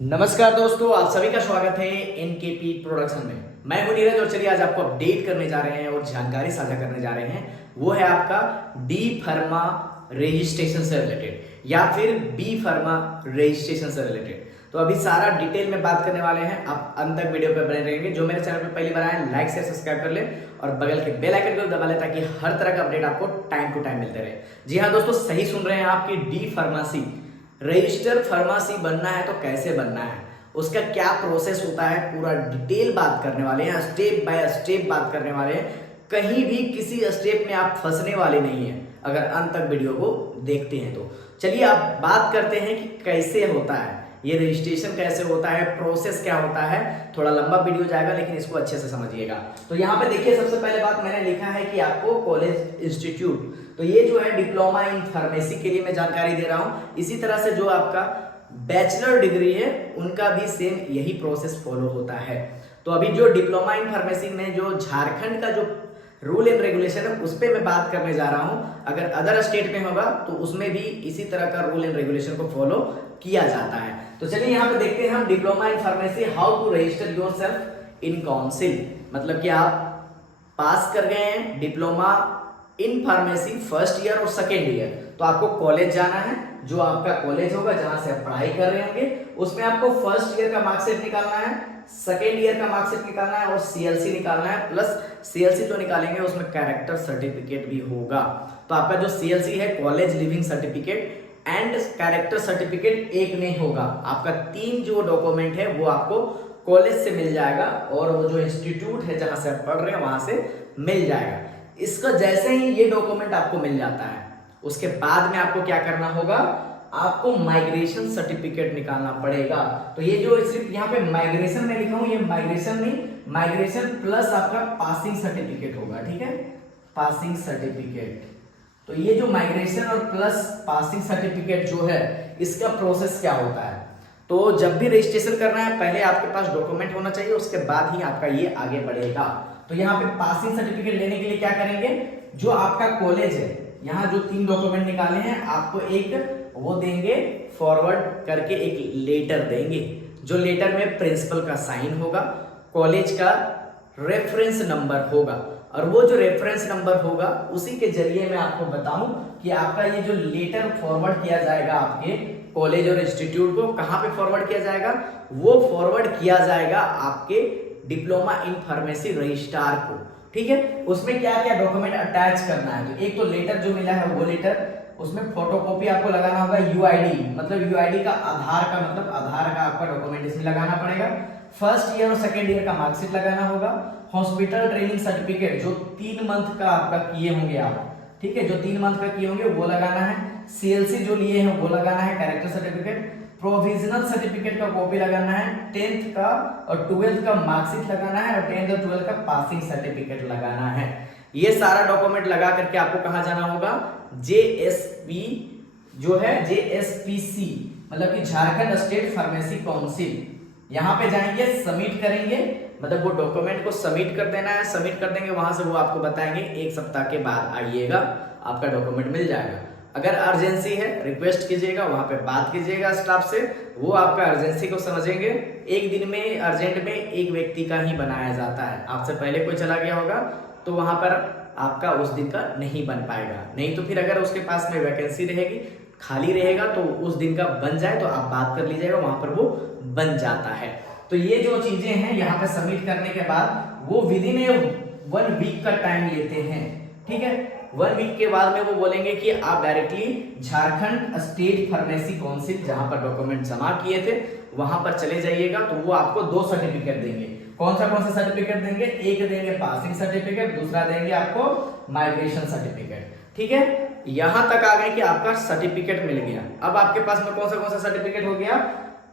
नमस्कार दोस्तों, आप सभी का स्वागत है एनकेपी प्रोडक्शन में। मैं हूं नीरज और चलिए आज आपको अपडेट करने जा रहे हैं और जानकारी साझा करने जा रहे हैं। वो है आपका डी फार्मा रजिस्ट्रेशन से रिलेटेड या फिर बी फार्मा रजिस्ट्रेशन से रिलेटेड। तो अभी सारा डिटेल में बात करने वाले हैं, आप अंत तक वीडियो पर बने रहेंगे। जो मेरे चैनल पर पहली बार आए लाइक से सब्सक्राइब कर ले और बगल के बेल आइकन को दबा ले ताकि हर तरह का अपडेट आपको टाइम टू टाइम मिलते रहे। जी हाँ दोस्तों, सही सुन रहे हैं आपकी डी फार्मेसी रजिस्टर फार्मेसी बनना है तो कैसे बनना है, उसका क्या प्रोसेस होता है, पूरा डिटेल बात करने वाले हैं, स्टेप बाय स्टेप बात करने वाले हैं। कहीं भी किसी स्टेप में आप फंसने वाले नहीं हैं अगर अंत तक वीडियो को देखते हैं तो। चलिए आप बात करते हैं कि कैसे होता है ये रजिस्ट्रेशन, कैसे होता है, प्रोसेस क्या होता है। थोड़ा लंबा वीडियो जाएगा लेकिन इसको अच्छे से समझिएगा। तो यहाँ पे देखिए, सबसे पहले बात मैंने लिखा है कि आपको कॉलेज इंस्टीट्यूट, तो ये जो है डिप्लोमा इन फार्मेसी के लिए मैं जानकारी दे रहा हूँ। इसी तरह से जो आपका बैचलर डिग्री है उनका भी सेम यही प्रोसेस फॉलो होता है। तो अभी जो डिप्लोमा इन फार्मेसी में जो झारखंड का जो रूल एंड रेगुलेशन है उस पर मैं बात करने जा रहा हूँ। अगर अदर स्टेट में होगा तो उसमें भी इसी तरह का रूल एंड रेगुलेशन को फॉलो किया जाता है। तो चलिए यहाँ पे देखते हैं हम diploma in pharmacy how to register yourself in council. मतलब कि आप पास कर गए हैं diploma in pharmacy first year और सेकेंड ईयर, तो आपको कॉलेज जाना है। जो आपका कॉलेज होगा जहां से आप पढ़ाई कर रहे होंगे उसमें आपको फर्स्ट ईयर का मार्कशीट निकालना है, सेकेंड ईयर का मार्कशीट निकालना है और सीएलसी निकालना है। प्लस सीएलसी जो निकालेंगे उसमें कैरेक्टर सर्टिफिकेट भी होगा। तो आपका जो सीएलसी है, college leaving certificate and character certificate, एक नहीं होगा। आपका 3 जो डॉक्यूमेंट है वो आपको कॉलेज से मिल जाएगा और वो जो इंस्टीट्यूट है जहां से आप पढ़ रहे हैं वहां से मिल जाएगा। इसका जैसे ही ये डॉक्यूमेंट आपको मिल जाता है उसके बाद में आपको क्या करना होगा, आपको माइग्रेशन सर्टिफिकेट निकालना पड़ेगा। तो ये जो सिर्फ यहाँ पे माइग्रेशन में लिखा हूं, ये माइग्रेशन नहीं, माइग्रेशन प्लस आपका पासिंग सर्टिफिकेट होगा। ठीक है, पासिंग सर्टिफिकेट। तो ये जो माइग्रेशन और प्लस पासिंग सर्टिफिकेट जो है इसका प्रोसेस क्या होता है। तो जब भी रजिस्ट्रेशन करना है पहले आपके पास डॉक्यूमेंट होना चाहिए, उसके बाद ही आपका ये आगे बढ़ेगा। तो यहाँ पे पासिंग सर्टिफिकेट लेने के लिए क्या करेंगे, जो आपका कॉलेज है यहाँ जो 3 डॉक्यूमेंट निकाले हैं आपको एक वो देंगे, फॉरवर्ड करके एक लेटर देंगे। जो लेटर में प्रिंसिपल का साइन होगा, कॉलेज का रेफरेंस नंबर होगा और वो जो रेफरेंस नंबर होगा उसी के जरिए मैं आपको बताऊं कि आपका ये जो लेटर फॉरवर्ड किया जाएगा आपके कॉलेज और इंस्टीट्यूट को, कहां पे फॉरवर्ड किया जाएगा, वो फॉरवर्ड किया जाएगा आपके डिप्लोमा इन फार्मेसी रजिस्ट्रार को। ठीक है, उसमें क्या क्या डॉक्यूमेंट अटैच करना है। तो एक तो लेटर जो मिला है वो लेटर, उसमें फोटोकॉपी आपको लगाना होगा। यूआईडी मतलब यूआईडी का आधार का मतलब आधार का आपका डॉक्यूमेंट इसमें लगाना पड़ेगा। फर्स्ट ईयर और सेकेंड ईयर का मार्कशीट लगाना होगा। हॉस्पिटल ट्रेनिंग सर्टिफिकेट जो 3 मंथ का आपका किए होंगे आप, ठीक है, जो 3 मंथ का किए होंगे वो लगाना है। सीएलसी जो लिए हैं वो लगाना है, कैरेक्टर सर्टिफिकेट, प्रोविजनल सर्टिफिकेट का कॉपी लगाना है, 10th का और 12th का मार्कशीट लगाना है और 10th और 12th का पासिंग सर्टिफिकेट लगाना है। ये सारा डॉक्यूमेंट लगा करके आपको कहां जाना होगा, जेएसपी जो है जेएसपीसी मतलब कि झारखंड स्टेट फार्मेसी काउंसिल, यहां पे जाएंगे, सबमिट करेंगे, मतलब वो डॉक्यूमेंट को सबमिट कर देना है। सबमिट कर देंगे, वहां से वो आपको बताएंगे 1 सप्ताह के बाद आइएगा, आपका डॉक्यूमेंट मिल जाएगा। अगर अर्जेंसी है रिक्वेस्ट कीजिएगा, वहां पे बात कीजिएगा स्टाफ से, वो आपका अर्जेंसी को समझेंगे। एक दिन में अर्जेंट में एक व्यक्ति का ही बनाया जाता है। आपसे पहले कोई चला गया होगा तो वहां पर आपका उस दिन का नहीं बन पाएगा। नहीं तो फिर अगर उसके पास में वैकेंसी रहेगी, खाली रहेगा तो उस दिन का बन जाए तो आप बात कर लीजिएगा, वहां पर वो बन जाता है। तो ये जो चीजें हैं यहाँ पे सबमिट करने के बाद वो विद इन 1 वीक का टाइम लेते हैं। ठीक है, 1 वीक के बाद में वो बोलेंगे कि आप directly Jharkhand state pharmacy council जहां पर डॉक्यूमेंट जमा किए थे वहां पर चले जाइएगा। तो वो आपको 2 सर्टिफिकेट देंगे। कौन सा सर्टिफिकेट देंगे, एक देंगे पासिंग सर्टिफिकेट, दूसरा देंगे आपको माइग्रेशन सर्टिफिकेट। ठीक है, यहां तक आ गए कि आपका सर्टिफिकेट मिल गया। अब आपके पास में कौन सा सर्टिफिकेट हो गया,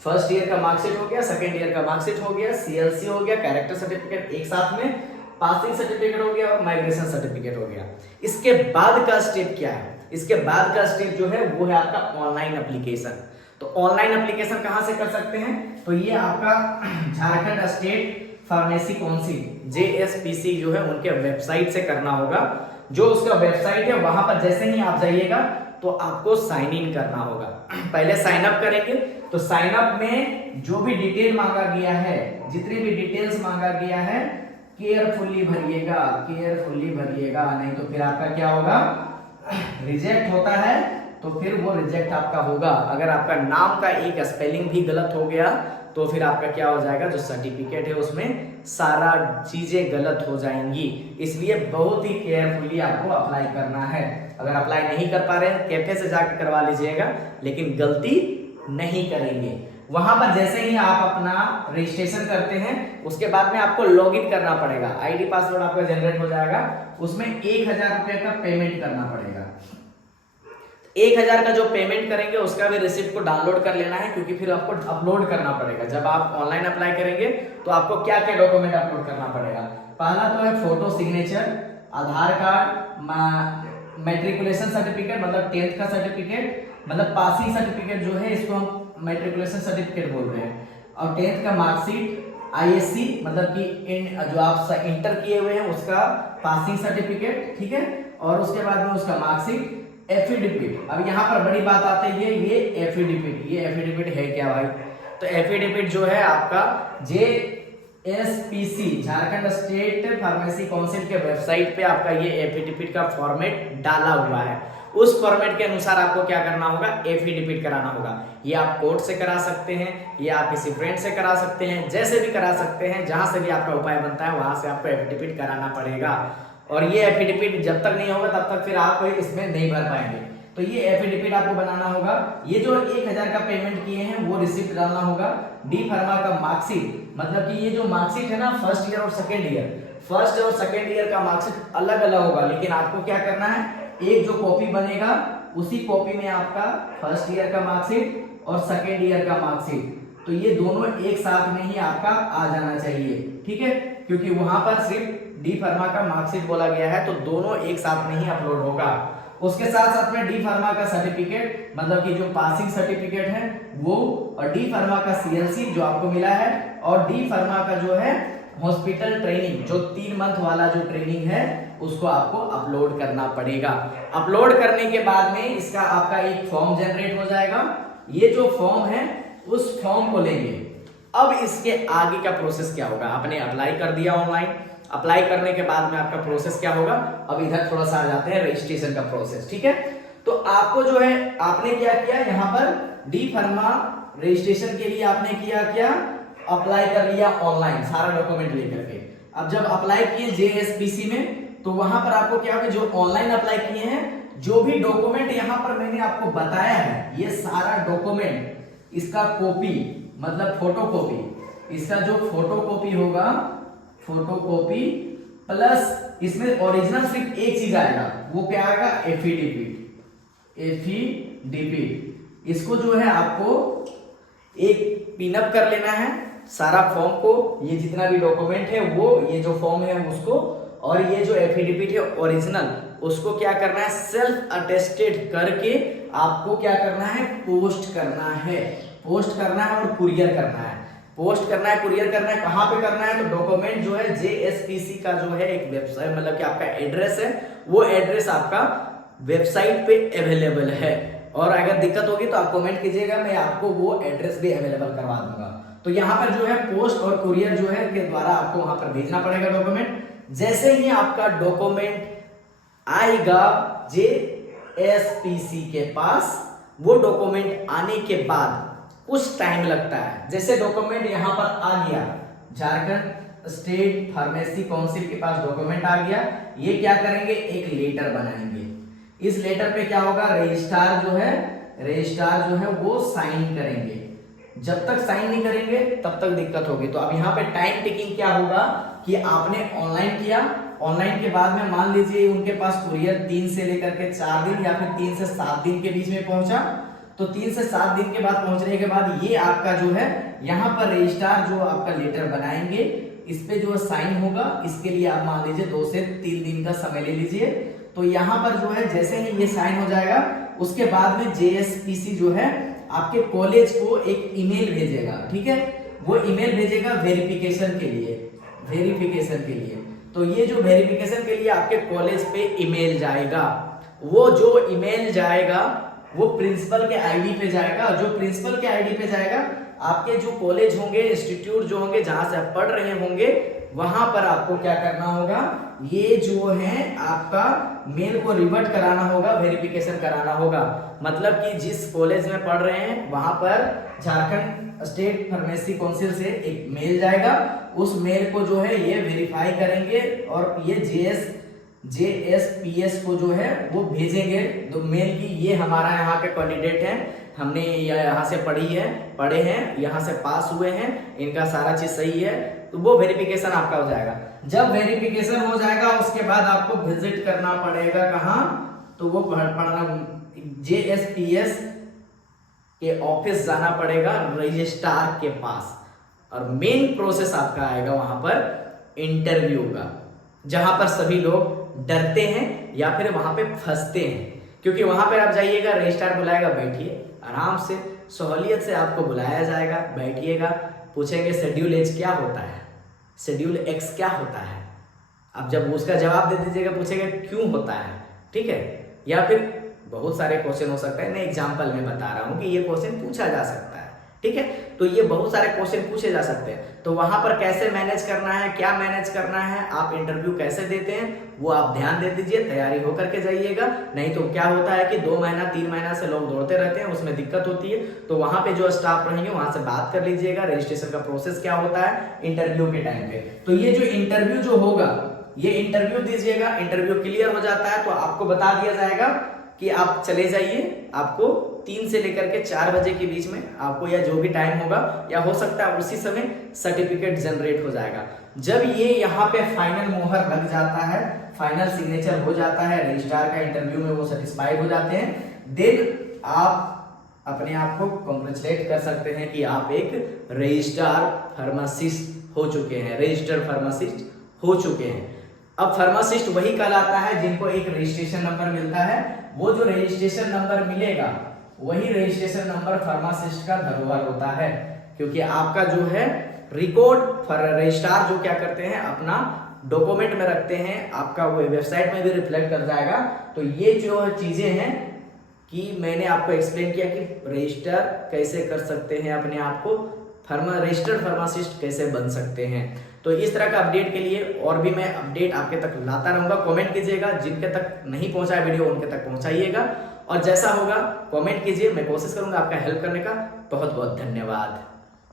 फर्स्ट ईयर का मार्कशीट हो गया, सेकेंड ईयर का मार्कशीट हो गया, सीएलसी हो गया, कैरेक्टर सर्टिफिकेट एक साथ में, पासिंग सर्टिफिकेट हो गया और माइग्रेशन सर्टिफिकेट हो गया। इसके बाद का स्टेप क्या है, इसके बाद का स्टेप जो है वो है आपका ऑनलाइन एप्लीकेशन। तो ऑनलाइन एप्लीकेशन कहां से कर सकते हैं, तो ये आपका झारखंड स्टेट फार्मेसी काउंसिल जेएसपीसी जो है उनके वेबसाइट से करना होगा। जो उसका वेबसाइट है वहां पर जैसे ही आप जाइएगा तो आपको साइन इन करना होगा। पहले साइन अप करेंगे तो साइन अप में जो भी डिटेल मांगा गया है, जितनी भी डिटेल्स मांगा गया है, केयरफुली भरिएगा, केयरफुली भरिएगा, नहीं तो फिर आपका क्या होगा, रिजेक्ट होता है तो फिर वो रिजेक्ट आपका होगा। अगर आपका नाम का एक स्पेलिंग भी गलत हो गया तो फिर आपका क्या हो जाएगा, जो सर्टिफिकेट है उसमें सारा चीजें गलत हो जाएंगी। इसलिए बहुत ही केयरफुली आपको अप्लाई करना है। अगर अप्लाई नहीं कर पा रहे हैं कैफे से जाकर करवा लीजिएगा, लेकिन गलती नहीं करेंगे। वहां पर जैसे ही आप अपना रजिस्ट्रेशन करते हैं उसके बाद में आपको लॉगिन करना पड़ेगा, आईडी पासवर्ड आपका जनरेट हो जाएगा, उसमें 1000 रुपए का पेमेंट करना पड़ेगा। 1000 का जो पेमेंट करेंगे उसका भी रिसिप्ट को डाउनलोड कर लेना है, क्योंकि फिर आपको अपलोड करना पड़ेगा। जब आप ऑनलाइन अप्लाई करेंगे तो आपको क्या क्या डॉक्यूमेंट अपलोड करना पड़ेगा। पहला तो है फोटो सिग्नेचर, आधार कार्ड, मैट्रिकुलेशन सर्टिफिकेट मतलब 10th का सर्टिफिकेट, मतलब पासिंग सर्टिफिकेट जो है इसको हम मैट्रिकुलेशन सर्टिफिकेट बोल रहे हैं, और 10th का मार्कशीट, आईएससी मतलब कि जो आप इंटर किए हुए हैं उसका पासिंग सर्टिफिकेट, ठीक है, और उसके बाद में उसका मार्कशीट, एफिडेविट। अब यहाँ पर बड़ी बात आती है, ये एफिडेविट, ये एफिडेविट है क्या भाई, तो एफिडेविट जो है आपका JSPC Jharkhand state pharmacy council के वेबसाइट पे आपका ये एफिडेविट का फॉर्मेट डाला हुआ है। उस फॉर्मेट के अनुसार आपको क्या करना होगा, एफिडेविट कराना होगा। ये आप कोर्ट से करा सकते हैं, ये आप किसी फ्रेंड से करा सकते हैं, जैसे भी करा सकते हैं, जहां से भी आपका उपाय बनता है वहां से आपको एफिडेविट कराना पड़ेगा। और ये एफिडेविट जब तक नहीं होगा तब तक फिर आप इसमें नहीं भर पाएंगे। तो ये एफिडेविट आपको बनाना होगा। ये जो 1000 का पेमेंट किए हैं वो रिसिप्ट डालना होगा। डी फार्मा का मार्कशीट, मतलब कि ये जो मार्कशीट है ना, फर्स्ट ईयर और सेकेंड ईयर, फर्स्ट और सेकेंड ईयर का मार्कशीट अलग अलग होगा, लेकिन आपको क्या करना है, एक जो कॉपी बनेगा उसी कॉपी में आपका फर्स्ट ईयर का मार्कशीट और सेकेंड ईयर का मार्कशीट, तो ये दोनों एक साथ में ही आपका आ जाना चाहिए, ठीक है, क्योंकि वहां पर सिर्फ डी फार्मा का मार्कशीट बोला गया है, तो दोनों एक साथ में ही अपलोड होगा। उसके साथ साथ में डी फार्मा का सर्टिफिकेट मतलब कि जो पासिंग सर्टिफिकेट है वो, और डी फार्मा का सीएलसी जो आपको मिला है, और डी फार्मा का जो है हॉस्पिटल ट्रेनिंग, जो 3 मंथ वाला जो ट्रेनिंग है उसको आपको अपलोड करना पड़ेगा। अपलोड करने के बाद में इसका आपका एक फॉर्म जनरेट हो जाएगा। ये जो फॉर्म है उस फॉर्म को लेंगे। अब इसके आगे का प्रोसेस क्या होगा, आपने अप्लाई कर दिया ऑनलाइन, अप्लाई करने के बाद में आपका प्रोसेस क्या होगा, अब इधर थोड़ा सा आ जाते हैं रजिस्ट्रेशन का प्रोसेस, ठीक है। तो आपको जो है, आपने क्या किया, यहाँ पर डी फार्मा रजिस्ट्रेशन के लिए आपने किया क्या, अप्लाई कर लिया ऑनलाइन सारा डॉक्यूमेंट लेकर के। अब जब अप्लाई किए JSPC में, तो वहां पर आपको क्या होगा, जो ऑनलाइन अप्लाई किए हैं, जो भी डॉक्यूमेंट यहाँ पर मैंने आपको बताया है, ये सारा डॉक्यूमेंट, इसका कॉपी मतलब फोटो कॉपी, इसका जो फोटो कॉपी होगा, फोटो कॉपी प्लस इसमें ओरिजिनल सिर्फ एक चीज आएगा, वो क्या आएगा, एफिडेविट, एफिडेविट। इसको जो है आपको एक पिनअप कर लेना है सारा फॉर्म को, ये जितना भी डॉक्यूमेंट है वो, ये जो फॉर्म है उसको, और ये जो एफिडेविट है ओरिजिनल, उसको क्या करना है, सेल्फ अटेस्टेड करके आपको क्या करना है, पोस्ट करना है, पोस्ट करना है और कुरियर करना है, पोस्ट करना है, कुरियर करना है। कहां पे करना है, तो डॉक्यूमेंट जो है JSPC का जो है एक वेबसाइट, मतलब कि आपका एड्रेस है, वो एड्रेस आपका वेबसाइट पे अवेलेबल है, और अगर दिक्कत होगी तो आप कमेंट कीजिएगा, मैं आपको वो एड्रेस भी अवेलेबल करवा दूंगा। तो यहाँ पर जो है पोस्ट और कुरियर जो है के द्वारा आपको वहां पर भेजना पड़ेगा डॉक्यूमेंट। जैसे ही आपका डॉक्यूमेंट आएगा JSPC के पास, वो डॉक्यूमेंट आने के बाद कुछ टाइम लगता है। जैसे डॉक्यूमेंट यहाँ पर आ गया, झारखंड स्टेट फार्मेसी काउंसिल के पास डॉक्यूमेंट आ गया, ये क्या करेंगे, एक लेटर बनाएंगे। इस लेटर पे क्या होगा, रजिस्ट्रार जो है वो साइन करेंगे। जब तक साइन नहीं करेंगे तब तक दिक्कत होगी। तो अब यहाँ पे टाइम टेकिंग क्या होगा कि आपने ऑनलाइन किया, ऑनलाइन के बाद में मान लीजिए उनके पास कुरियर 3 से लेकर के 4 दिन या फिर 3 से 7 दिन के बीच में पहुंचा, तो 3 से 7 दिन के बाद पहुंचने के बाद ये आपका जो है यहाँ पर रजिस्ट्रार जो आपका लेटर बनाएंगे, इस पे जो साइन होगा, इसके लिए आप मान लीजिए 2 से 3 दिन का समय ले लीजिए। तो यहाँ पर जो है जैसे ही ये साइन हो जाएगा, उसके बाद में JSPC जो है आपके कॉलेज को एक ईमेल भेजेगा, ठीक है, वो ईमेल भेजेगा वेरिफिकेशन के लिए, तो ये जो वेरिफिकेशन के लिए आपके कॉलेज पे ईमेल जाएगा, वो जो ईमेल जाएगा वो प्रिंसिपल के आईडी पे जाएगा। और जो प्रिंसिपल के आईडी पे जाएगा, आपके जो कॉलेज होंगे, इंस्टीट्यूट जो होंगे, जहां से आप पढ़ रहे होंगे, वहां पर आपको क्या करना होगा, ये जो है आपका मेल को रिवर्ट कराना होगा, वेरिफिकेशन कराना होगा। मतलब कि जिस कॉलेज में पढ़ रहे हैं वहां पर झारखंड स्टेट फार्मेसी काउंसिल से एक मेल जाएगा, उस मेल को जो है ये वेरीफाई करेंगे और ये JSPS को जो है वो भेजेंगे तो मेल की ये हमारा यहाँ के कैंडिडेट हैं, हमने यहाँ से पढ़े हैं, यहाँ से पास हुए हैं, इनका सारा चीज सही है, तो वो वेरिफिकेशन आपका हो जाएगा। जब वेरिफिकेशन हो जाएगा उसके बाद आपको विजिट करना पड़ेगा कहाँ, तो वो पढ़ना JSPS के ऑफिस जाना पड़ेगा, रजिस्ट्रार के पास। और मेन प्रोसेस आपका आएगा वहां पर इंटरव्यू का, जहां पर सभी लोग डरते हैं या फिर वहां पे फंसते हैं, क्योंकि वहां पर आप जाइएगा, रजिस्ट्रार बुलाएगा, बैठिए आराम से, सहूलियत से आपको बुलाया जाएगा, बैठिएगा, पूछेंगे शेड्यूल एच क्या होता है, शेड्यूल एक्स क्या होता है, अब जब उसका जवाब दे दीजिएगा, पूछेगा क्यों होता है, ठीक है। या फिर बहुत सारे क्वेश्चन हो सकता है, मैं एग्जांपल में बता रहा हूँ कि ये क्वेश्चन पूछा जा सकता है, ठीक है। तो ये बहुत सारे क्वेश्चन पूछे जा सकते हैं, तो वहां पर कैसे मैनेज करना है, क्या मैनेज करना है, आप इंटरव्यू कैसे देते हैं, वो आप ध्यान दे दीजिए, तैयारी होकर के जाइएगा। नहीं तो क्या होता है कि 2 महीना 3 महीना से लोग दौड़ते रहते हैं, उसमें दिक्कत होती है। तो वहां पे जो स्टाफ रहेंगे वहां से बात कर लीजिएगा, रजिस्ट्रेशन का प्रोसेस क्या होता है इंटरव्यू के टाइम पे। तो ये जो इंटरव्यू जो होगा, ये इंटरव्यू दीजिएगा, इंटरव्यू क्लियर हो जाता है तो आपको बता दिया जाएगा कि आप चले जाइए, आपको 3 से लेकर के 4 बजे के बीच में आपको, या जो भी टाइम होगा, या हो सकता है उसी समय सर्टिफिकेट जनरेट हो जाएगा। जब ये यहाँ पे फाइनल मोहर लग जाता है, फाइनल सिग्नेचर हो जाता है, रजिस्ट्रार का इंटरव्यू में वो सेटिस्फाइड हो जाते हैं, देन आप अपने आप को कॉन्ग्रेचुलेट कर सकते हैं कि आप एक रजिस्ट्रार फार्मासिस्ट हो चुके हैं, रजिस्टर्ड फार्मासिस्ट हो चुके हैं। अब फार्मासिस्ट वही कहलाता है जिनको एक रजिस्ट्रेशन नंबर मिलता है, वो जो रजिस्ट्रेशन नंबर मिलेगा वही रजिस्ट्रेशन नंबर फार्मासिस्ट का धरोहर होता है, क्योंकि आपका जो है रिकॉर्ड रजिस्ट्रार जो क्या करते हैं, अपना डॉक्यूमेंट में रखते हैं, आपका वो वेबसाइट में भी रिफ्लेक्ट कर जाएगा। तो ये जो चीजें हैं कि मैंने आपको एक्सप्लेन किया कि रजिस्टर कैसे कर सकते हैं, अपने आप को रजिस्टर्ड फार्मासिस्ट कैसे बन सकते हैं। तो इस तरह का अपडेट के लिए और भी मैं अपडेट आपके तक लाता रहूंगा। कमेंट कीजिएगा, जिनके तक नहीं पहुंचा वीडियो उनके तक पहुंचाइएगा, और जैसा होगा कमेंट कीजिए, मैं कोशिश करूंगा आपका हेल्प करने का। बहुत बहुत धन्यवाद।